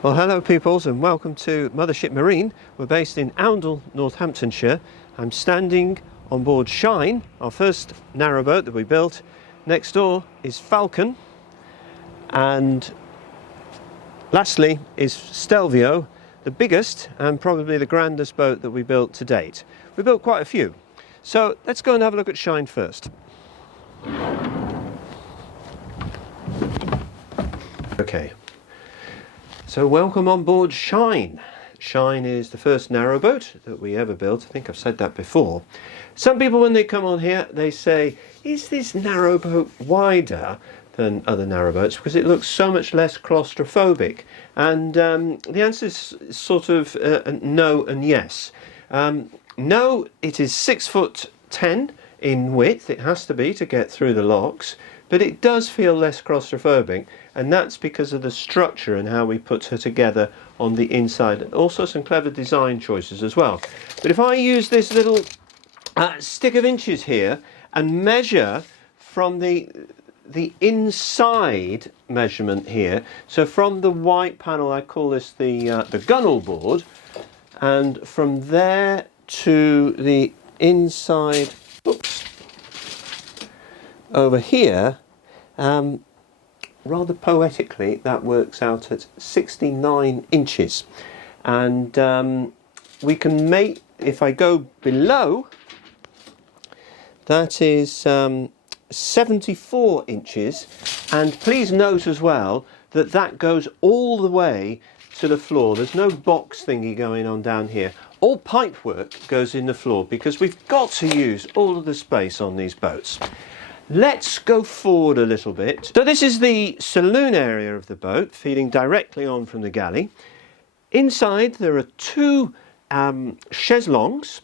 Well, hello peoples, and welcome to Mothership Marine. We're based in Oundle, Northamptonshire. I'm standing on board Shine, our first narrowboat that we built. Next door is Falcon, and lastly is Stelvio, the biggest and probably the grandest boat that we built to date. We built quite a few. So let's go and have a look at Shine first. Okay. So welcome on board Shine. Shine is the first narrowboat that we ever built. I think I've said that before. Some people, when they come on here, they say, is this narrowboat wider than other narrowboats because it looks so much less claustrophobic? And the answer is sort of no and yes. No, it is 6'10" in width. It has to be to get through the locks, but it does feel less claustrophobic, and that's because of the structure and how we put her together on the inside, and also some clever design choices as well. But if I use this little stick of inches here and measure from the inside measurement here, so from the white panel, I call this the gunnel board, and from there to the inside, oops, over here, rather poetically, that works out at 69 inches. And we can make, if I go below, that is 74 inches. And please note as well that that goes all the way to the floor. There's no box thingy going on down here. All pipe work goes in the floor because we've got to use all of the space on these boats. Let's go forward a little bit. So this is the saloon area of the boat, feeding directly on from the galley. Inside there are two chaiselongs,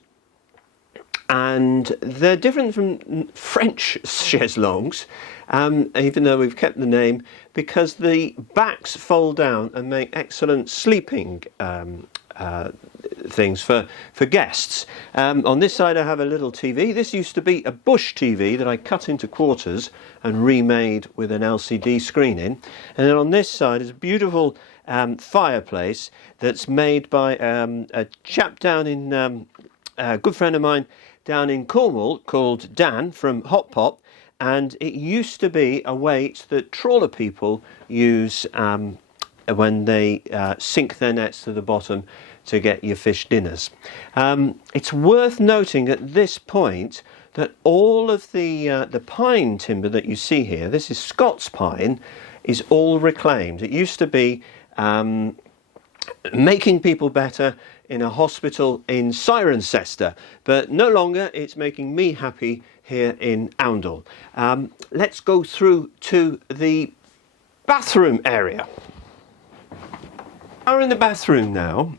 and they're different from French chaiselongs, even though we've kept the name, because the backs fold down and make excellent sleeping things for guests. On this side I have a little TV. This used to be a bush TV that I cut into quarters and remade with an LCD screen in. And then on this side is a beautiful fireplace that's made by a chap down in, a good friend of mine down in Cornwall called Dan from Hot Pot. And it used to be a weight that trawler people use when they sink their nets to the bottom to get your fish dinners. It's worth noting at this point that all of the pine timber that you see here, this is Scots pine, is all reclaimed. It used to be making people better in a hospital in Cirencester, but no longer. It's making me happy here in Oundle. Let's go through to the bathroom area. We're in the bathroom now.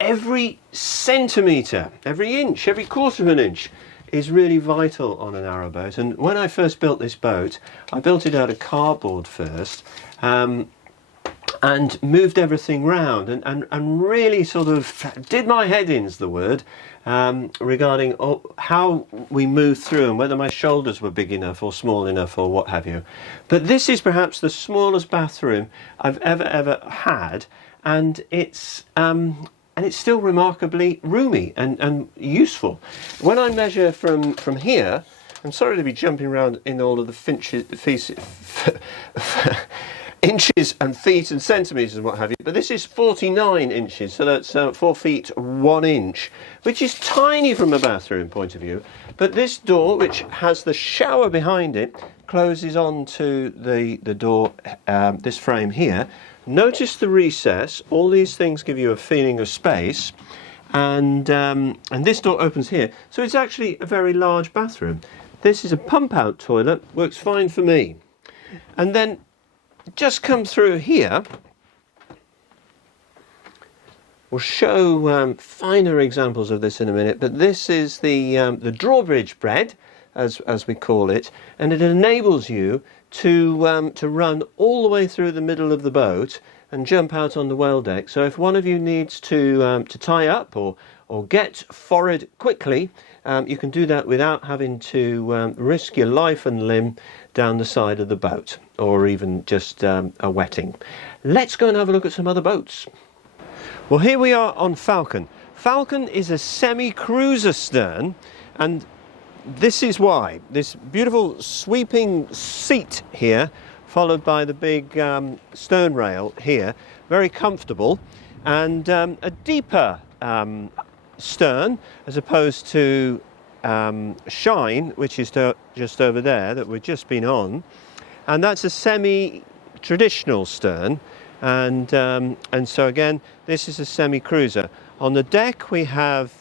Every centimetre, every inch, every quarter of an inch is really vital on a narrowboat. And when I first built this boat, I built it out of cardboard first, and moved everything round and really sort of did my head in's the word, regarding how we moved through and whether my shoulders were big enough or small enough or what have you. But this is perhaps the smallest bathroom I've ever had. And it's still remarkably roomy and useful. When I measure from here, I'm sorry to be jumping around in all of the inches and feet and centimetres and what have you, but this is 49 inches, so that's 4 feet 1 inch, which is tiny from a bathroom point of view. But this door, which has the shower behind it, closes onto the door, this frame here. Notice the recess. All these things give you a feeling of space, and this door opens here, so it's actually a very large bathroom. This is a pump-out toilet, works fine for me. And then just come through here. We'll show finer examples of this in a minute, but this is the drawbridge bed, as we call it, and it enables you to run all the way through the middle of the boat and jump out on the well deck. So if one of you needs to tie up or get forward quickly, you can do that without having to risk your life and limb down the side of the boat. or even just a wetting. Let's go and have a look at some other boats. Well, here we are on Falcon. Falcon is a semi-cruiser stern, and this is why. This beautiful sweeping seat here, followed by the big stern rail here, very comfortable, and a deeper stern as opposed to Shine, which is just over there that we've just been on, and that's a semi-traditional stern, and so again this is a semi-cruiser. On the deck we have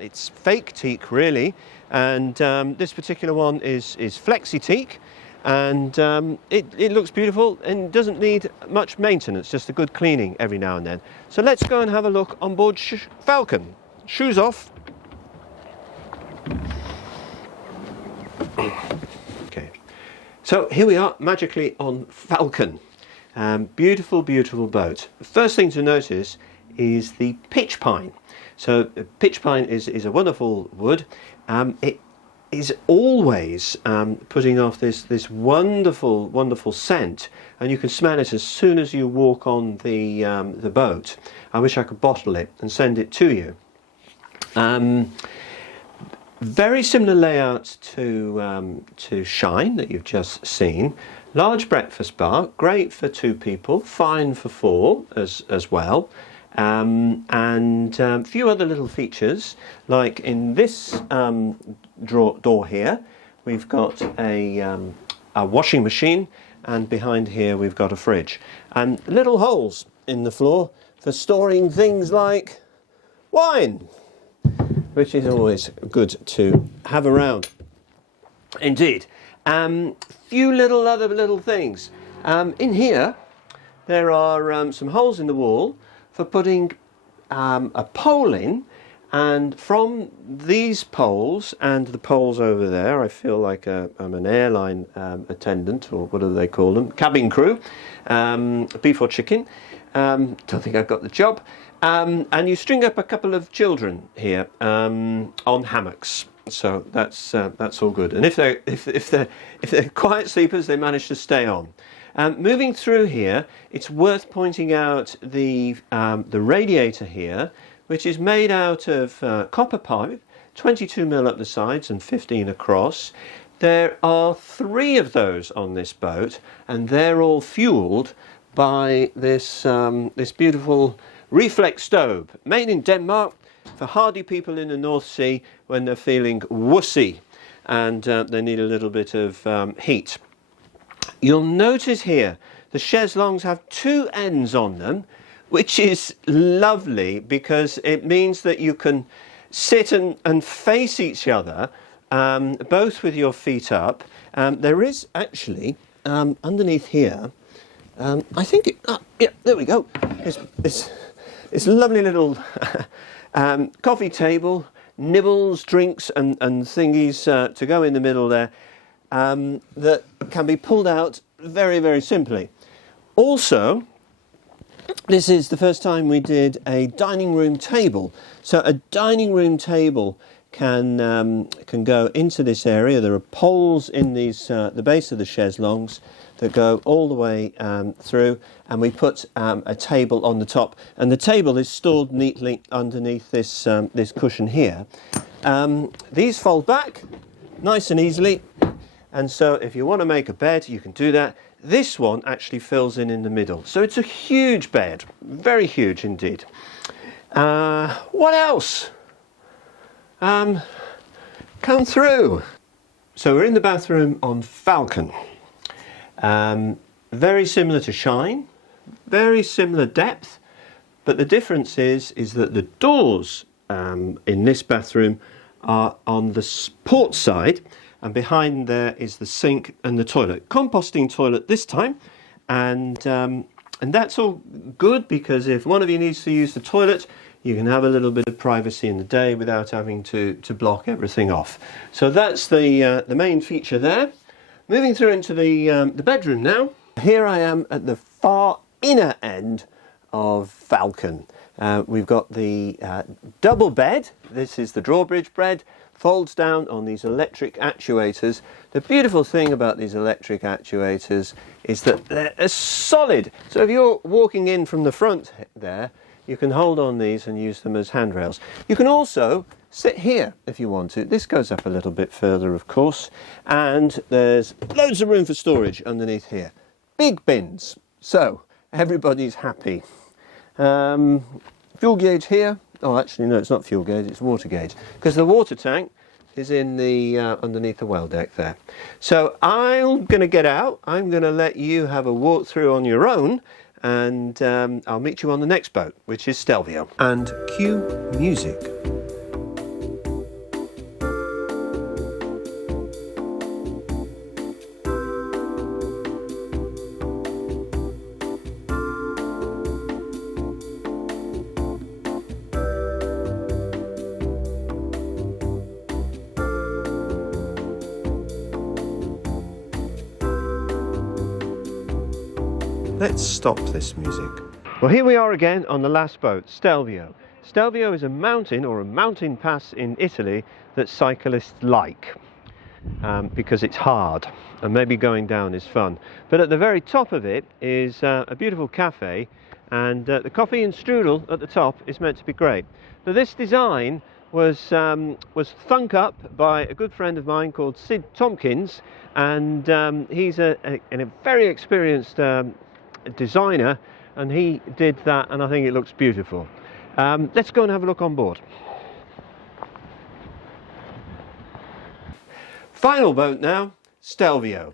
it's fake teak really, and this particular one is flexi teak, and it looks beautiful and doesn't need much maintenance, just a good cleaning every now and then. So let's go and have a look on board Falcon. Shoes off. Okay, so here we are magically on Falcon. Beautiful, beautiful boat. The first thing to notice is the pitch pine. So pitch pine is a wonderful wood. It is always putting off this wonderful, wonderful scent, and you can smell it as soon as you walk on the boat. I wish I could bottle it and send it to you. Very similar layout to Shine that you've just seen. Large breakfast bar, great for 2 people, fine for 4 as well. And a few other little features, like in this door here, we've got a washing machine, and behind here we've got a fridge. And little holes in the floor for storing things like wine, which is always good to have around. Indeed. Few other little things. In here there are some holes in the wall for putting a pole in, and from these poles and the poles over there, I feel like I'm an airline attendant, or what do they call them, cabin crew, beef or chicken. Don't think I've got the job. And you string up a couple of children here on hammocks, so that's all good. And if they're quiet sleepers, they manage to stay on. Moving through here, it's worth pointing out the radiator here, which is made out of copper pipe, 22mm up the sides and 15 across. There are 3 of those on this boat, and they're all fueled by this beautiful reflex stove, made in Denmark for hardy people in the North Sea when they're feeling wussy and they need a little bit of heat. You'll notice here the chaiselongs have 2 ends on them, which is lovely because it means that you can sit and face each other, both with your feet up. There is actually underneath here, I think yeah, there we go. It's a lovely little coffee table, nibbles, drinks and thingies to go in the middle there, that can be pulled out very, very simply. Also, this is the first time we did a dining room table. So a dining room table can go into this area. There are poles in these the base of the chaiselongs that go all the way through, and we put a table on the top, and the table is stored neatly underneath this this cushion here. These fold back nice and easily, and so if you want to make a bed, you can do that. This one actually fills in the middle, so it's a huge bed, very huge indeed. What else? Come through. So we're in the bathroom on Falcon. Very similar to Shine, very similar depth, but the difference is that the doors in this bathroom are on the port side, and behind there is the sink and the toilet. Composting toilet this time, and that's all good, because if one of you needs to use the toilet, you can have a little bit of privacy in the day without having to block everything off. So that's the main feature there. Moving through into the bedroom now. Here I am at the far inner end of Falcon. We've got the double bed. This is the drawbridge bed, folds down on these electric actuators. The beautiful thing about these electric actuators is that they're solid. So if you're walking in from the front there, you can hold on these and use them as handrails. You can also sit here if you want to. This goes up a little bit further, of course, and there's loads of room for storage underneath here. Big bins, so everybody's happy. Fuel gauge here. Oh, actually, no, it's not fuel gauge, it's water gauge, because the water tank is in the underneath the well deck there. So I'm going to get out. I'm going to let you have a walk through on your own, and I'll meet you on the next boat, which is Stelvio. And cue music. Let's stop this music. Well, here we are again on the last boat, Stelvio. Stelvio is a mountain, or a mountain pass in Italy, that cyclists like because it's hard, and maybe going down is fun. But at the very top of it is a beautiful cafe, and the coffee and strudel at the top is meant to be great. So this design was thunk up by a good friend of mine called Sid Tompkins, and he's a very experienced designer, and he did that, and I think it looks beautiful. Let's go and have a look on board. Final boat now, Stelvio.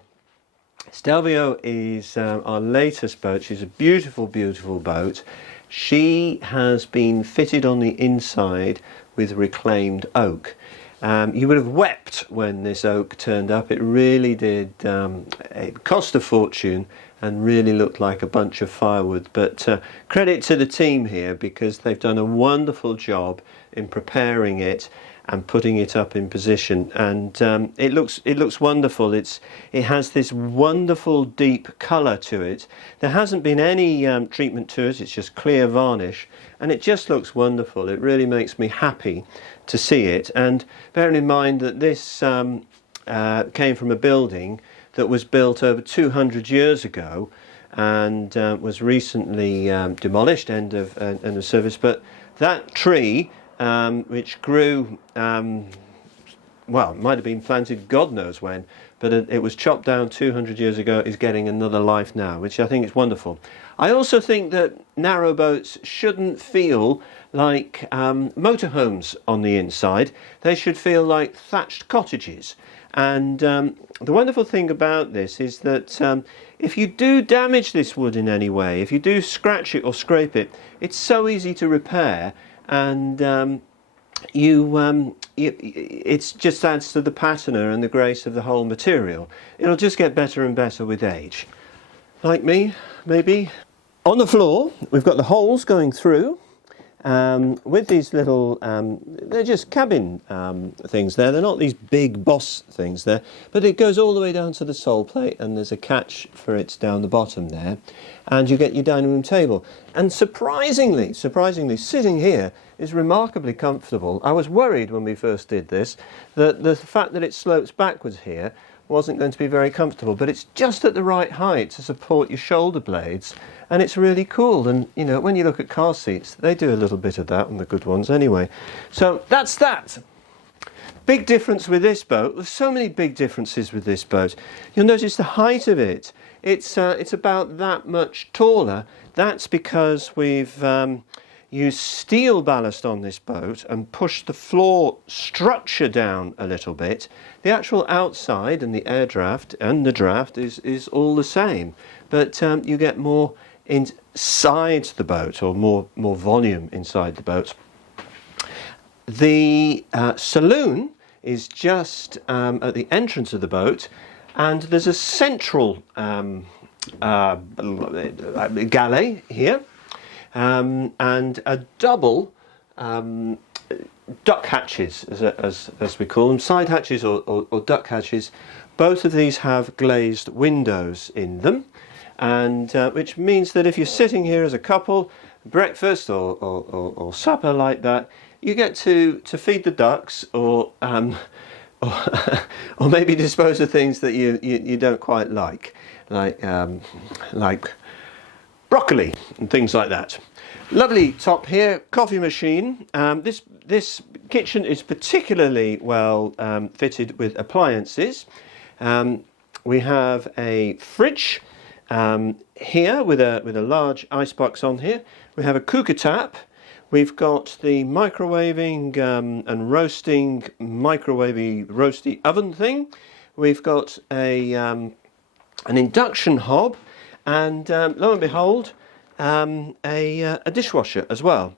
Stelvio is our latest boat. She's a beautiful, beautiful boat. She has been fitted on the inside with reclaimed oak. You would have wept when this oak turned up. It really did. It cost a fortune and really looked like a bunch of firewood, but credit to the team here, because they've done a wonderful job in preparing it and putting it up in position, and it looks wonderful. It has this wonderful deep colour to it. There hasn't been any treatment to it. It's just clear varnish, and it just looks wonderful. It really makes me happy to see it. And bearing in mind that this came from a building that was built over 200 years ago and was recently demolished, end of service. But that tree, which grew, well, it might have been planted God knows when, but it was chopped down 200 years ago, is getting another life now, which I think is wonderful. I also think that narrowboats shouldn't feel like motorhomes on the inside. They should feel like thatched cottages. And the wonderful thing about this is that if you do damage this wood in any way, if you do scratch it or scrape it, it's so easy to repair, and it just adds to the patina and the grace of the whole material. It'll just get better and better with age. Like me, maybe. On the floor, we've got the holes going through. With these little, they're just cabin things there. They're not these big boss things there, but it goes all the way down to the sole plate, and there's a catch for it down the bottom there, and you get your dining room table. And surprisingly, sitting here is remarkably comfortable. I was worried when we first did this that the fact that it slopes backwards here wasn't going to be very comfortable, but it's just at the right height to support your shoulder blades, and it's really cool. And you know, when you look at car seats, they do a little bit of that on the good ones anyway. So that's that. Big difference with this boat. There's so many big differences with this boat. You'll notice the height of it. It's about that much taller. That's because we've used steel ballast on this boat and pushed the floor structure down a little bit. The actual outside and the air draft and the draft is all the same, but you get more inside the boat, or more volume inside the boat. The saloon is just at the entrance of the boat, and there's a central galley here, and a double duck hatches, as we call them, side hatches or duck hatches. Both of these have glazed windows in them, and which means that if you're sitting here as a couple, breakfast or supper like that, you get to feed the ducks, or or maybe dispose of things that you don't quite like broccoli and things like that. Lovely top here, coffee machine. This kitchen is particularly well fitted with appliances. We have a fridge here with a large icebox on here. We have a cooker tap. We've got the microwaving and roasting roasty oven thing. We've got an induction hob, and lo and behold, a dishwasher as well.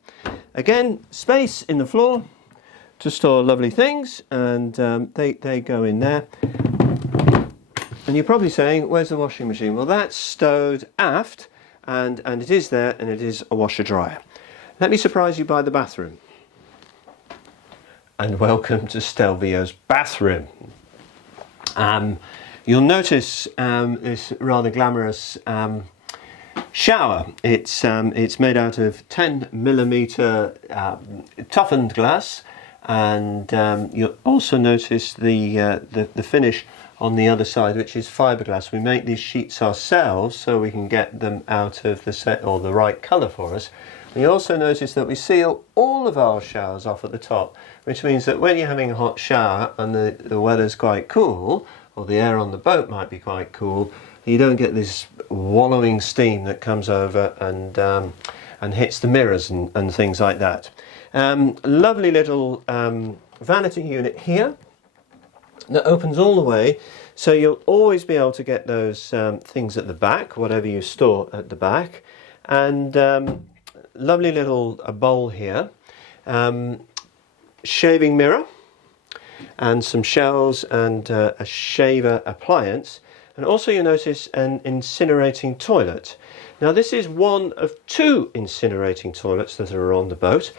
Again, space in the floor to store lovely things, and they go in there. And you're probably saying, where's the washing machine? Well, that's stowed aft, and it is there, and it is a washer dryer. Let me surprise you by the bathroom. And welcome to Stelvio's bathroom. You'll notice this rather glamorous shower. It's made out of 10mm toughened glass, and you'll also notice the finish on the other side, which is fiberglass. We make these sheets ourselves so we can get them out of the set, or the right colour for us. And you also notice that we seal all of our showers off at the top, which means that when you're having a hot shower and the weather's quite cool, or the air on the boat might be quite cool, you don't get this wallowing steam that comes over and hits the mirrors and things like that. Lovely little vanity unit here that opens all the way, so you'll always be able to get those things at the back, whatever you store at the back. And lovely little bowl here, shaving mirror, and some shells, and a shaver appliance. And also you notice an incinerating toilet. Now this is one of 2 incinerating toilets that are on the boat.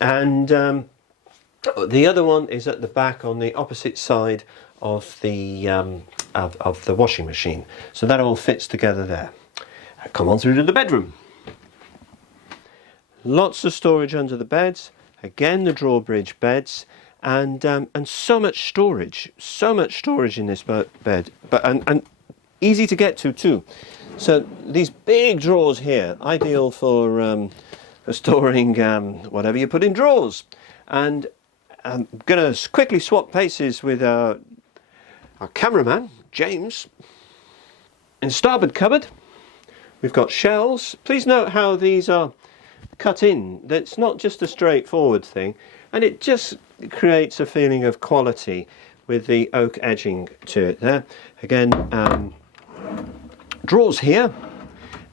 And the other one is at the back on the opposite side of the washing machine. So that all fits together there. Come on through to the bedroom. Lots of storage under the beds. Again, the drawbridge beds, and so much storage in this bed, and easy to get to too. So these big drawers here, ideal for storing whatever you put in drawers. And I'm going to quickly swap places with our cameraman, James. In starboard cupboard, we've got shelves. Please note how these are cut in. That's not just a straightforward thing, and it just creates a feeling of quality with the oak edging to it there. Again, drawers here,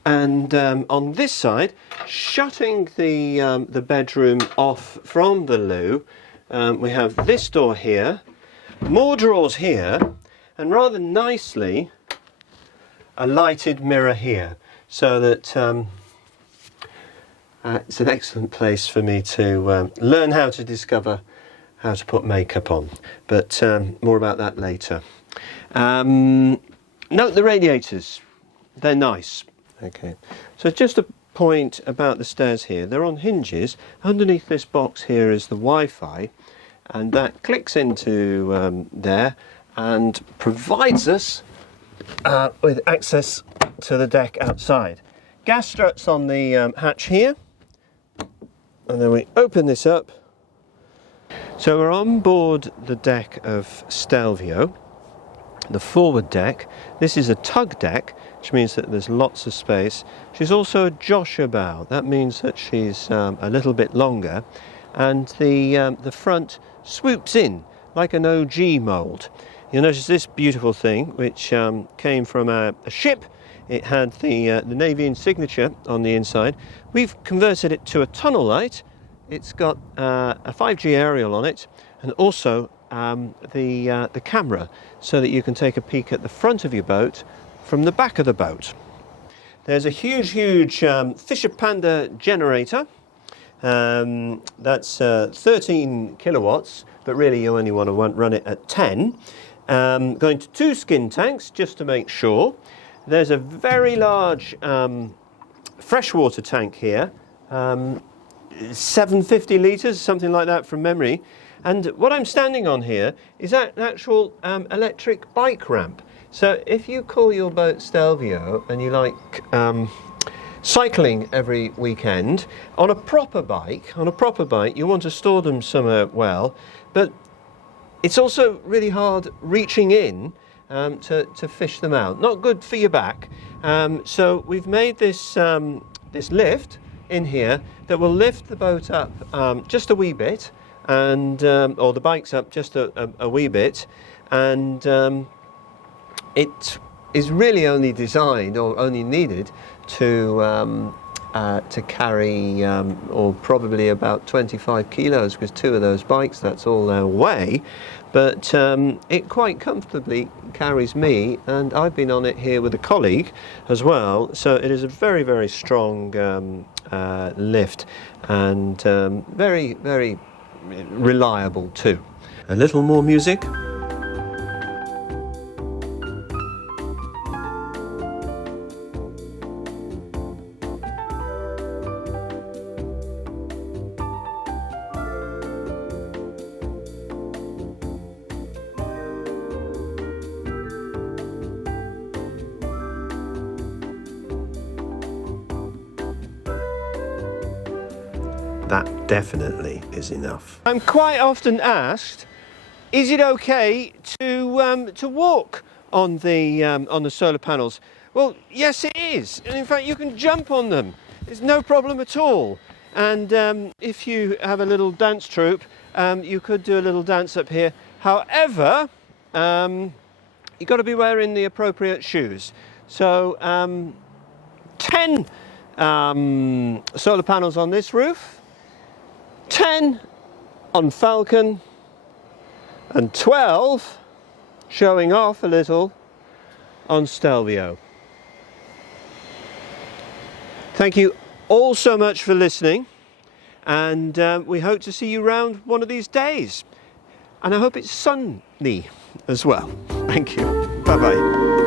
and on this side, shutting the bedroom off from the loo, we have this door here, more drawers here, and rather nicely a lighted mirror here, so that it's an excellent place for me to learn how to discover how to put makeup on, but more about that later. Note the radiators, they're nice. Okay, so just a point about the stairs here, they're on hinges. Underneath this box here is the Wi-Fi, and that clicks into there and provides us with access to the deck outside. Gas struts on the hatch here, and then we open this up. So we're on board the deck of Stelvio, the forward deck. This is a tug deck, which means that there's lots of space. She's also a Joshua bow. That means that she's a little bit longer, and the front swoops in like an OG mould. You'll notice this beautiful thing, which came from a ship. It had the Navy signature on the inside. We've converted it to a tunnel light. It's got a 5G aerial on it, and also the camera, so that you can take a peek at the front of your boat from the back of the boat. There's a huge Fisher Panda generator. That's 13 kilowatts, but really you only want to run it at 10. Going to 2 skin tanks just to make sure. There's a very large freshwater tank here, 750 litres, something like that from memory. And what I'm standing on here is an actual electric bike ramp. So if you call your boat Stelvio and you like cycling every weekend, on a proper bike, you want to store them somewhere well, but it's also really hard reaching in to fish them out. Not good for your back. So we've made this this lift in here that will lift the boat up just a wee bit, and or the bike's up just a wee bit, and it is really only designed or only needed to carry or probably about 25 kilos, because 2 of those bikes, that's all their weigh. But it quite comfortably carries me, and I've been on it here with a colleague as well, so it is a very, very strong lift, and very, very reliable too. A little more music. That definitely is enough. I'm quite often asked, is it okay to walk on the solar panels? Well, yes, it is. And in fact, you can jump on them. There's no problem at all. And if you have a little dance troupe, you could do a little dance up here. However, you've got to be wearing the appropriate shoes. So 10 solar panels on this roof, 10 on Falcon, and 12 showing off a little on Stelvio. Thank you all so much for listening, and we hope to see you round one of these days, and I hope it's sunny as well. Thank you. Bye bye.